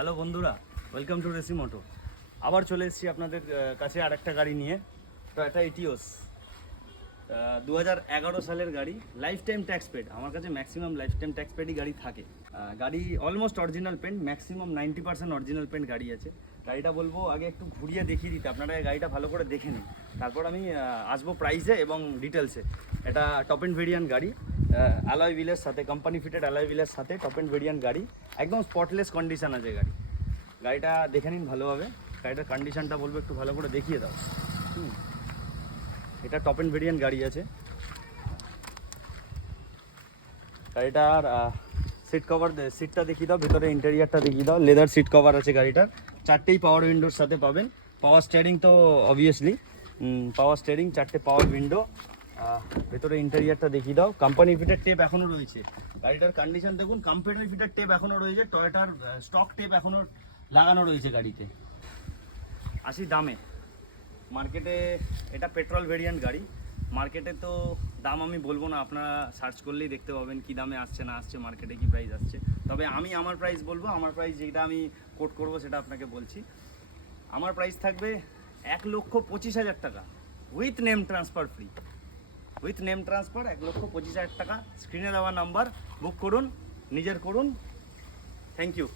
Hello বন্ধুরা, welcome to রেসি মোটো। আবার চলে এসেছি আপনাদের কাছে আর একটা গাড়ি নিয়ে। টয়োটা ইটিওস 2011 সালের গাড়ি, লাইফ টাইম ট্যাক্স পেড। আমার কাছে ম্যাক্সিমাম লাইফ টাইম ট্যাক্স পেডই গাড়ি থাকে। গাড়ি almost original paint, maximum 90% original paint গাড়ি আছে। গাড়িটা বলবো আগে একটু ঘুরিয়ে দেখিয়ে দিতে, আপনারা এই গাড়িটা ভালো করে দেখে নিন, তারপর আমি আসবো প্রাইসে এবং ডিটেলসে। এটা টপ এন্ড ভেরিয়েন্ট গাড়ি, অ্যালয় হুইলের সাথে, কোম্পানি ফিটেড অ্যালয় হুইলের সাথে টপ এন্ড ভেরিয়েন্ট গাড়ি, একদম স্পটলেস কন্ডিশন আছে গাড়িটা দেখে নিন ভালোভাবে। গাড়িটার কন্ডিশনটা বলবো একটু ভালো করে দেখিয়ে দাও। এটা টপ এন্ড ভেরিয়েন্ট গাড়ি আছে। গাড়িটার সিট কভার, সিটটা দেখিয়ে দাও, ভিতরে ইন্টেরিয়ারটা দেখিয়ে দাও। লেদার সিট কভার আছে গাড়িটার, চারটেই পাওয়ার উইন্ডোর সাথে পাবেন। পাওয়ার স্টিয়ারিং তো অবভিয়াসলি পাওয়ার স্টিয়ারিং, চারটে পাওয়ার উইন্ডো। ভেতরে ইন্টেরিয়ারটা দেখিয়ে দাও। কোম্পানি ফিটের টেপ এখনও রয়েছে। গাড়িটার কন্ডিশন দেখুন, কোম্পানি ফিটের টেপ এখনও রয়েছে, টয়োটার স্টক টেপ এখনও লাগানো রয়েছে গাড়িতে। আসি দামে। মার্কেটে এটা পেট্রোল ভেরিয়েন্ট গাড়ি, মার্কেটে তো দাম আমি বলবো না, আপনারা সার্চ করলেই দেখতে পাবেন কী দামে আসছে না আসছে, মার্কেটে কী প্রাইস আসছে। তবে আমি আমার প্রাইস বলবো, আমার প্রাইস যেটা আমি কোট করবো সেটা আপনাকে বলছি। আমার প্রাইস থাকবে 1,25,000 টাকা, with name transfer free. With name transfer 1,25,000 টাকা। স্ক্রিনে দেওয়া নাম্বার বুক করুন, নিজের করুন। Thank you.